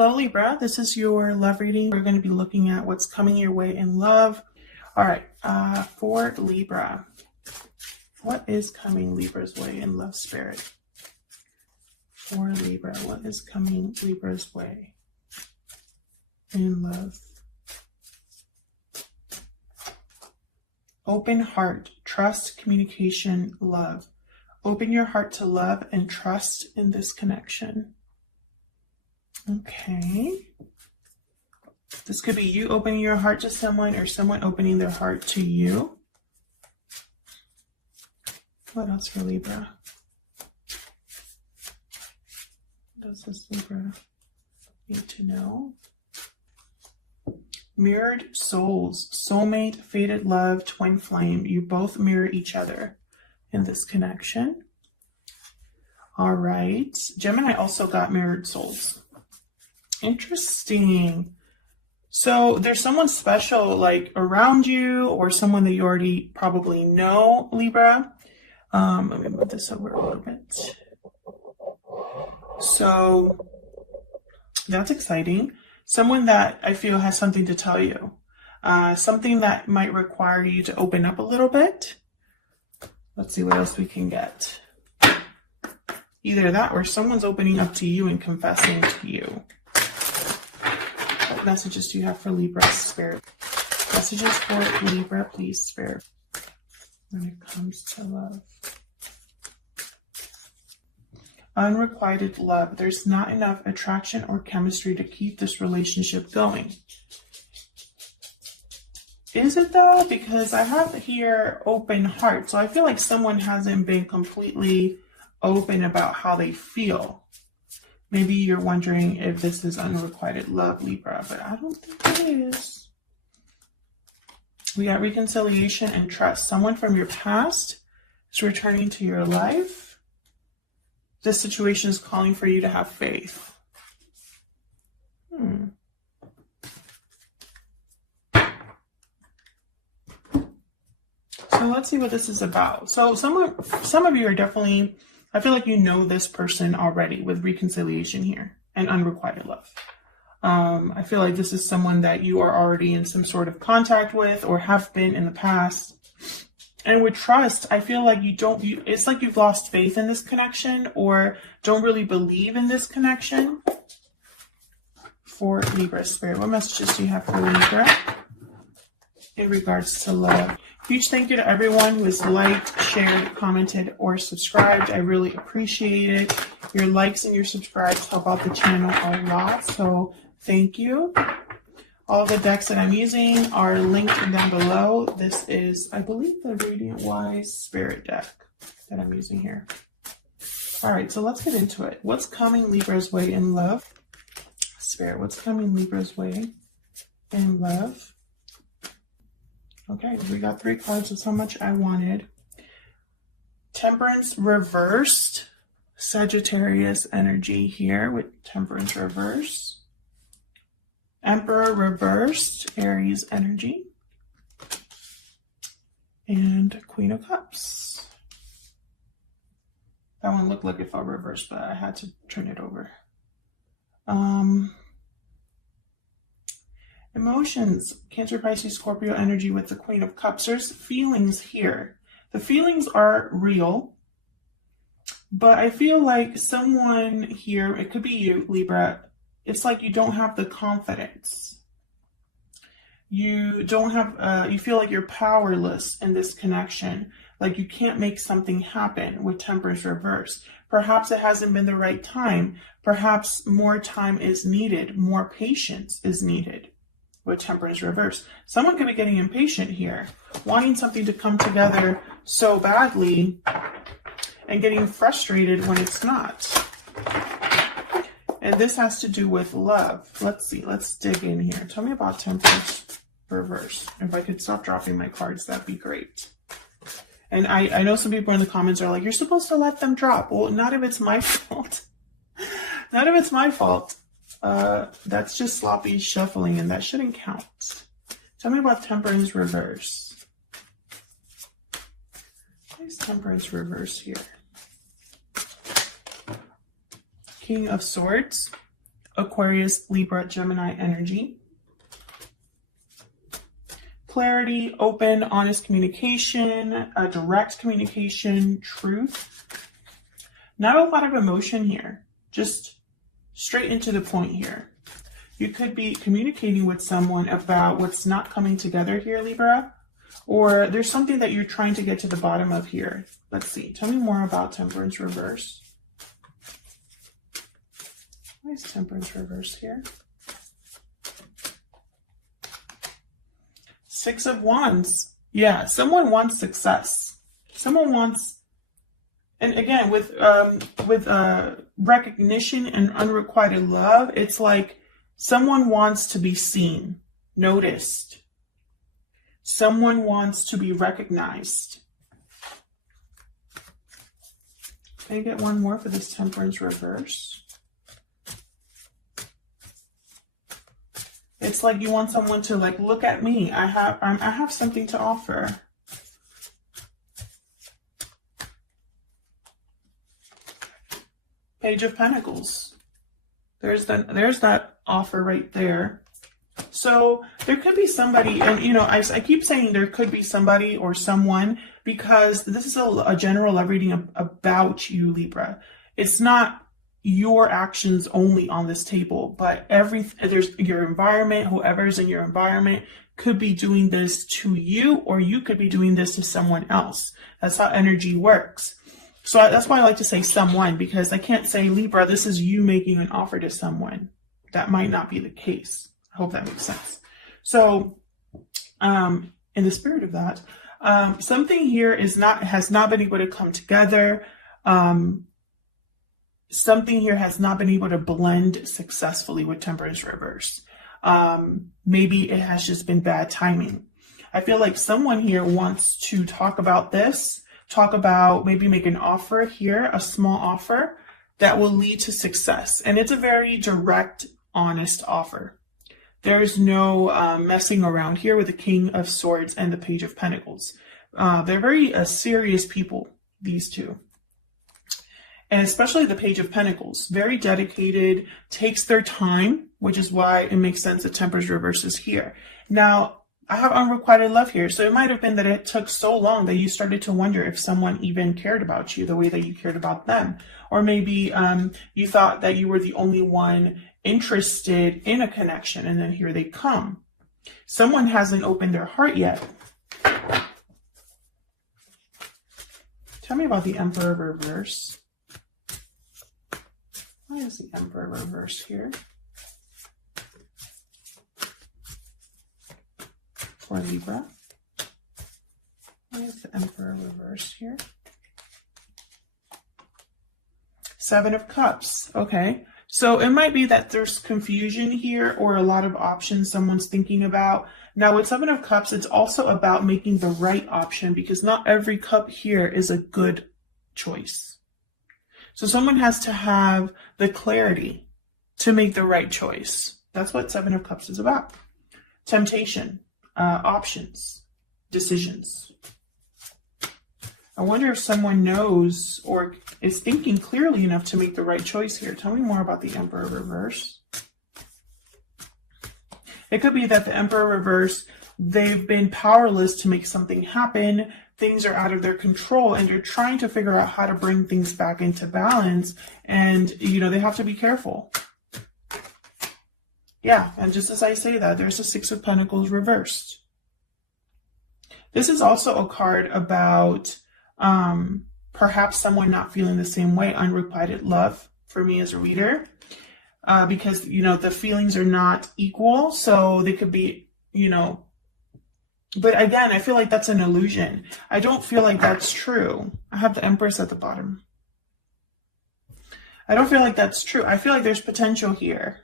Hello Libra, this is your love reading. We're going to be looking at what's coming your way in love. All right, for Libra, what is coming Libra's way in love, spirit? For Libra, what is coming Libra's way in love? Open heart, trust, communication, love. Open your heart to love and trust in this connection. Okay. This could be you opening your heart to someone or someone opening their heart to you. What else for Libra? What does this Libra need to know? Mirrored souls, soulmate, fated love, twin flame. You both mirror each other in this connection. All right. Gemini also got mirrored souls. Interesting. So there's someone special like around you or someone that you already probably know, Libra. Let me move this over a little bit. So that's exciting. Someone that I feel has something to tell you. Something that might require you to open up a little bit. Let's see what else we can get. Either that or someone's opening up to you and confessing to you. What messages do you have for Libra, spirit? Messages for Libra, please, spirit, when it comes to love. Unrequited love. There's not enough attraction or chemistry to keep this relationship going. Is it though? Because I have here open heart. So I feel like someone hasn't been completely open about how they feel. Maybe you're wondering if this is unrequited love, Libra, but I don't think it is. We got reconciliation and trust. Someone from your past is returning to your life. This situation is calling for you to have faith. So let's see what this is about. So some of you are definitely, I feel like you know this person already with reconciliation here and unrequited love. I feel like this is someone that you are already in some sort of contact with or have been in the past. And with trust, I feel like it's like you've lost faith in this connection or don't really believe in this connection. For Libra spirit, what messages do you have for Libra in regards to love? Huge thank you to everyone who has liked, shared, commented, or subscribed. I really appreciate it. Your likes and your subscribes help out the channel a lot, so thank you. All the decks that I'm using are linked down below. This is, I believe, the Radiant Wise Spirit deck that I'm using here. All right, so let's get into it. What's coming Libra's way in love? Spirit, what's coming Libra's way in love? Okay, we got 3 cards. That's how much I wanted. Temperance reversed. Sagittarius energy here with Temperance reversed. Emperor reversed. Aries energy. And Queen of Cups. That one looked like it felt reversed, but I had to turn it over. Emotions, Cancer, Pisces, Scorpio energy with the Queen of Cups. There's feelings here. The feelings are real, but I feel like someone here, it could be you, Libra, it's like you don't have the confidence. You don't have, you feel like you're powerless in this connection. Like you can't make something happen with Temperance reverse. Perhaps it hasn't been the right time. Perhaps more time is needed. More patience is needed. With Temperance reverse. Someone could be getting impatient here, wanting something to come together so badly and getting frustrated when it's not. And this has to do with love. Let's see, let's dig in here. Tell me about Temperance reverse. If I could stop dropping my cards, that'd be great. And I know some people in the comments are like, you're supposed to let them drop. Well, not if it's my fault. Not if it's my fault. That's just sloppy shuffling and that shouldn't count. Tell me about Temperance reverse. Where's Temperance reverse here? King of Swords. Aquarius, Libra, Gemini energy. Clarity, open, honest communication, direct communication, truth. Not a lot of emotion here, just straight into the point here. You could be communicating with someone about what's not coming together here, Libra, or there's something that you're trying to get to the bottom of here. Let's see. Tell me more about Temperance reverse. Why is Temperance reverse here? Six of Wands. Yeah, someone wants success. Someone wants, and again, with recognition and unrequited love, it's like someone wants to be seen, noticed. Someone wants to be recognized. Can I get one more for this Temperance reverse? It's like you want someone to like, look at me. I have something to offer. Page of Pentacles. There's that offer right there. So there could be somebody, and you know, I keep saying there could be somebody or someone because this is a general love reading about you, Libra. It's not your actions only on this table, but there's your environment, whoever's in your environment could be doing this to you, or you could be doing this to someone else. That's how energy works. So that's why I like to say someone, because I can't say, Libra, this is you making an offer to someone. That might not be the case. I hope that makes sense. So in the spirit of that, something here has not been able to come together. Something here has not been able to blend successfully with Temperance reverse. Maybe it has just been bad timing. I feel like someone here wants to talk about this, maybe make an offer here, a small offer that will lead to success. And it's a very direct, honest offer. There's no messing around here with the King of Swords and the Page of Pentacles. They're very serious people, these two. And especially the Page of Pentacles, very dedicated, takes their time, which is why it makes sense that Temperance reverse is here. Now, I have unrequited love here, so it might have been that it took so long that you started to wonder if someone even cared about you the way that you cared about them. Or maybe you thought that you were the only one interested in a connection, and then here they come. Someone hasn't opened their heart yet. Tell me about the Emperor reverse. Why is the Emperor reverse here? For Libra. Why is the Emperor reverse here? Seven of Cups. Okay. So it might be that there's confusion here or a lot of options someone's thinking about. Now with Seven of Cups, it's also about making the right option, because not every cup here is a good choice. So someone has to have the clarity to make the right choice. That's what Seven of Cups is about. Temptation, options, decisions. I wonder if someone knows or is thinking clearly enough to make the right choice here. Tell me more about the Emperor reverse. It could be that the Emperor reverse, they've been powerless to make something happen. Things are out of their control and they're trying to figure out how to bring things back into balance. And, you know, they have to be careful. Yeah, and just as I say that, there's the Six of Pentacles reversed. This is also a card about perhaps someone not feeling the same way, unrequited love for me as a reader. Because, you know, the feelings are not equal. So they could be, you know, but again, I feel like that's an illusion. I don't feel like that's true. I have the Empress at the bottom. I don't feel like that's true. I feel like there's potential here.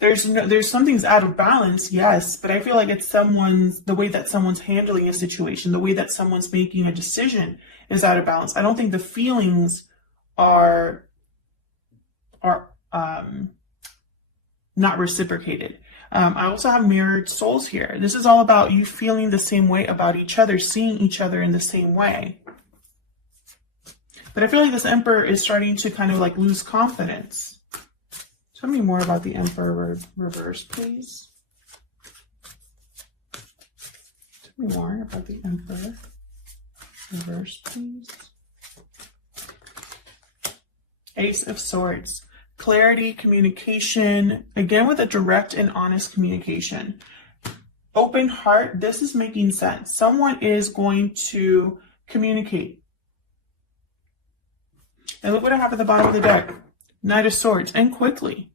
There's something's out of balance, yes, but I feel like it's the way that someone's handling a situation, the way that someone's making a decision is out of balance. I don't think the feelings are not reciprocated. I also have mirrored souls here. This is all about you feeling the same way about each other, seeing each other in the same way. But I feel like this Emperor is starting to kind of like lose confidence. Tell me more about the Emperor reverse, please. Tell me more about the Emperor reverse, please. Ace of Swords. Clarity, communication. Again, with a direct and honest communication. Open heart. This is making sense. Someone is going to communicate. And look what I have at the bottom of the deck. Knight of Swords. And quickly.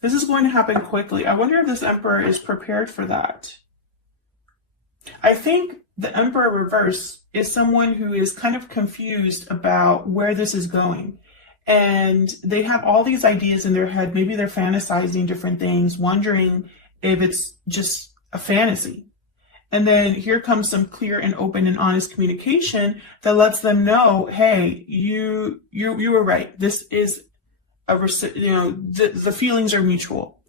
This is going to happen quickly. I wonder if this Emperor is prepared for that. I think the Emperor reverse is someone who is kind of confused about where this is going. And they have all these ideas in their head. Maybe they're fantasizing different things, wondering if it's just a fantasy. And then here comes some clear and open and honest communication that lets them know, hey, you were right. This is the feelings are mutual.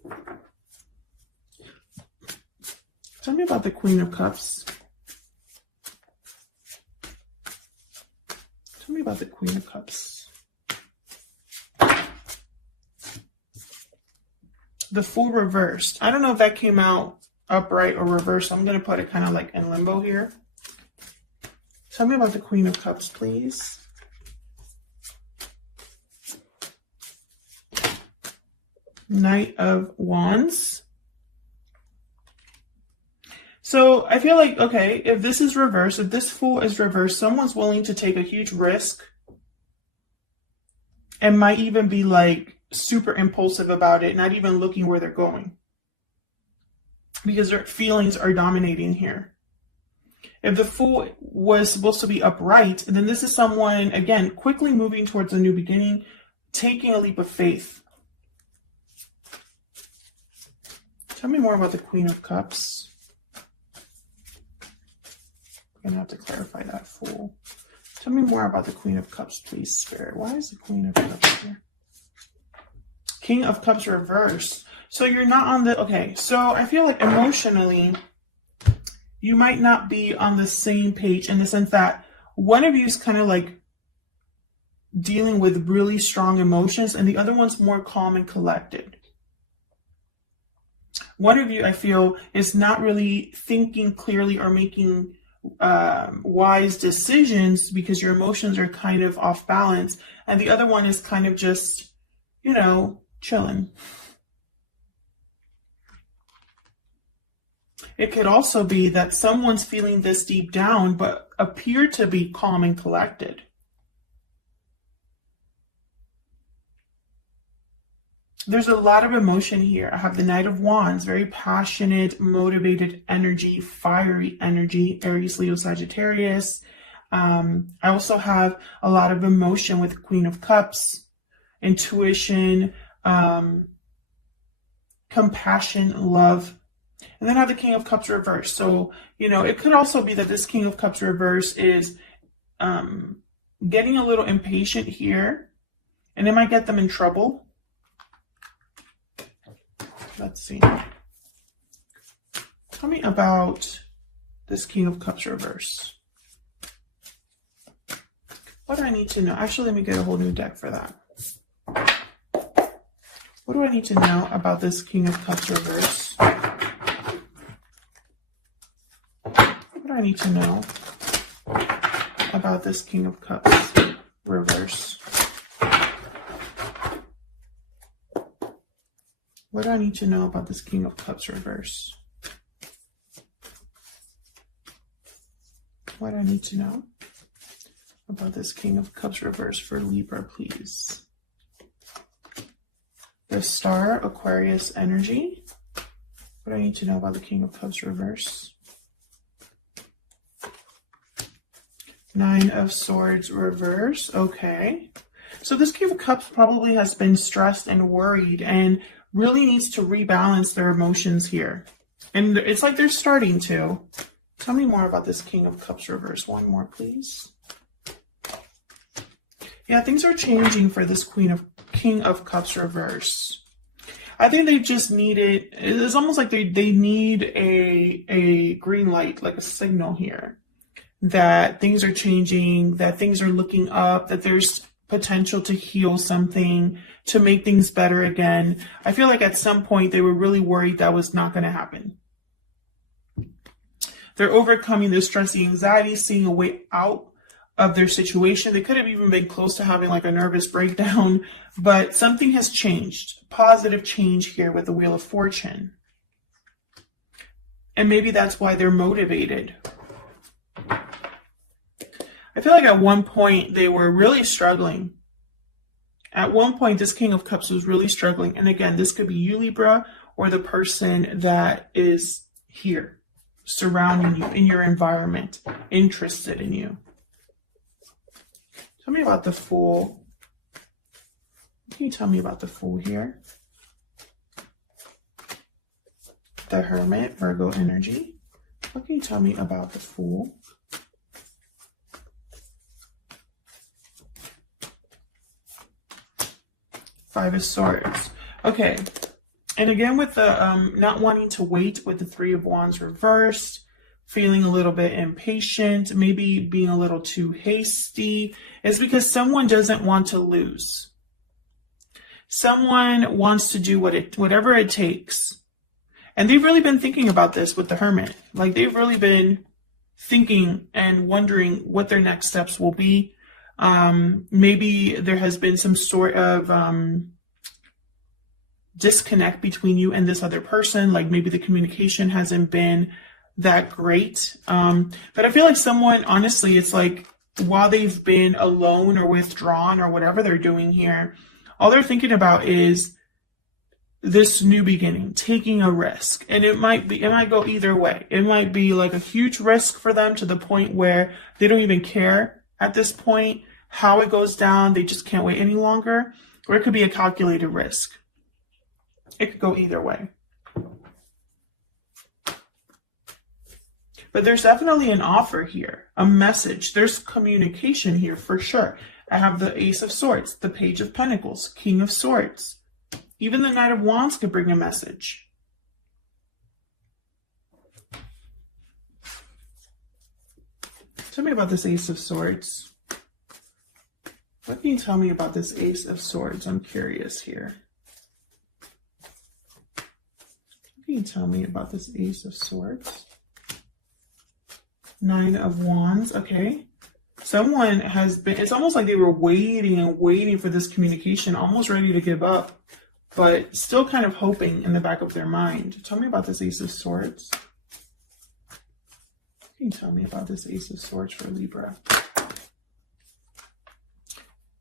Tell me about the Queen of Cups. Tell me about the Queen of Cups. The Fool reversed. I don't know if that came out upright or reversed. I'm going to put it kind of like in limbo here. Tell me about the Queen of Cups, please. Knight of Wands. So I feel like, okay, if this is reversed, if this Fool is reversed, someone's willing to take a huge risk and might even be like super impulsive about it, not even looking where they're going, because their feelings are dominating here. If the Fool was supposed to be upright, then this is someone, again, quickly moving towards a new beginning, taking a leap of faith. Tell me more about the Queen of Cups. I'm going to have to clarify that, Fool. Tell me more about the Queen of Cups, please, Spirit. Why is the Queen of Cups here? King of Cups reverse. So you're not on the, okay, so I feel like emotionally, you might not be on the same page in the sense that one of you is kind of like dealing with really strong emotions and the other one's more calm and collected. One of you, I feel, is not really thinking clearly or making wise decisions because your emotions are kind of off balance. And the other one is kind of just, you know, chilling. It could also be that someone's feeling this deep down, but appear to be calm and collected. There's a lot of emotion here. I have the Knight of Wands, very passionate, motivated energy, fiery energy, Aries, Leo, Sagittarius. I also have a lot of emotion with Queen of Cups, intuition, compassion, love. And then I have the King of Cups reverse. So, you know, it could also be that this King of Cups reverse is getting a little impatient here, and it might get them in trouble. Let's see. Tell me about this King of Cups reverse. What do I need to know? Actually, let me get a whole new deck for that. What do I need to know about this King of Cups reverse? What do I need to know about this King of Cups reverse? What do I need to know about this King of Cups reverse? What do I need to know about this King of Cups reverse for Libra, please? The Star, Aquarius energy. What do I need to know about the King of Cups reverse? Nine of Swords reverse. Okay. So this King of Cups probably has been stressed and worried and really needs to rebalance their emotions here. And it's like they're starting to. Tell me more about this King of Cups reverse. One more, please. Yeah, things are changing for this King of Cups reverse. I think they just need it. It's almost like they need a green light, like a signal here, that things are changing, that things are looking up, that there's potential to heal something, to make things better again. I feel like at some point they were really worried that was not going to happen. They're overcoming the stress, the anxiety, seeing a way out of their situation. They could have even been close to having like a nervous breakdown, but something has changed. Positive change here with the Wheel of Fortune. And maybe that's why they're motivated. I feel like at one point they were really struggling. At one point, this King of Cups was really struggling. And again, this could be you, Libra, or the person that is here, surrounding you, in your environment, interested in you. Tell me about the Fool. What can you tell me about the Fool here? The Hermit, Virgo energy. What can you tell me about the Fool? Five of Swords. Okay. And again, with the not wanting to wait with the Three of Wands reversed, feeling a little bit impatient, maybe being a little too hasty, is because someone doesn't want to lose. Someone wants to do whatever it takes. And they've really been thinking about this with the Hermit. Like, they've really been thinking and wondering what their next steps will be. Maybe there has been some sort of disconnect between you and this other person. Like, maybe the communication hasn't been that great. But I feel like someone, honestly, it's like while they've been alone or withdrawn or whatever they're doing here, all they're thinking about is this new beginning, taking a risk. And it might go either way. It might be like a huge risk for them to the point where they don't even care at this point how it goes down. They just can't wait any longer. Or it could be a calculated risk. It could go either way. But there's definitely an offer here, a message. There's communication here for sure. I have the Ace of Swords, the Page of Pentacles, King of Swords. Even the Knight of Wands could bring a message. Tell me about this Ace of Swords. What can you tell me about this Ace of Swords? I'm curious here. What can you tell me about this Ace of Swords? Nine of Wands. Okay. Someone has been, it's almost like they were waiting and waiting for this communication, almost ready to give up, but still kind of hoping in the back of their mind. Tell me about this Ace of Swords. Can you tell me about this Ace of Swords for Libra?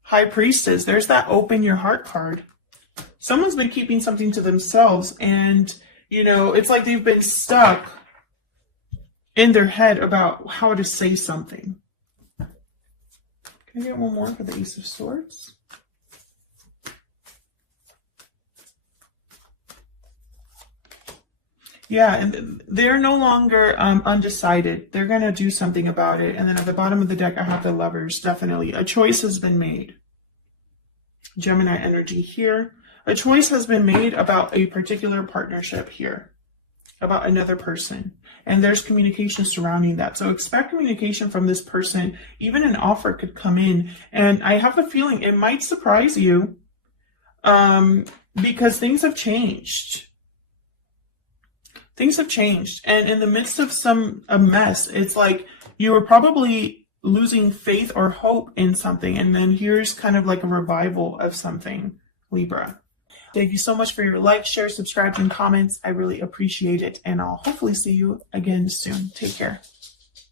High Priestess. There's that open your heart card. Someone's been keeping something to themselves, and, you know, it's like they've been stuck in their head about how to say something. Can I get one more for the Ace of Swords? Yeah, and they're no longer undecided. They're going to do something about it. And then at the bottom of the deck, I have the Lovers. Definitely. A choice has been made. Gemini energy here. A choice has been made about a particular partnership here. About another person. And there's communication surrounding that. So expect communication from this person. Even an offer could come in. And I have a feeling it might surprise you because things have changed. Things have changed. And in the midst of a mess, it's like you were probably losing faith or hope in something. And then here's kind of like a revival of something, Libra. Thank you so much for your likes, shares, subscribes, and comments. I really appreciate it. And I'll hopefully see you again soon. Take care.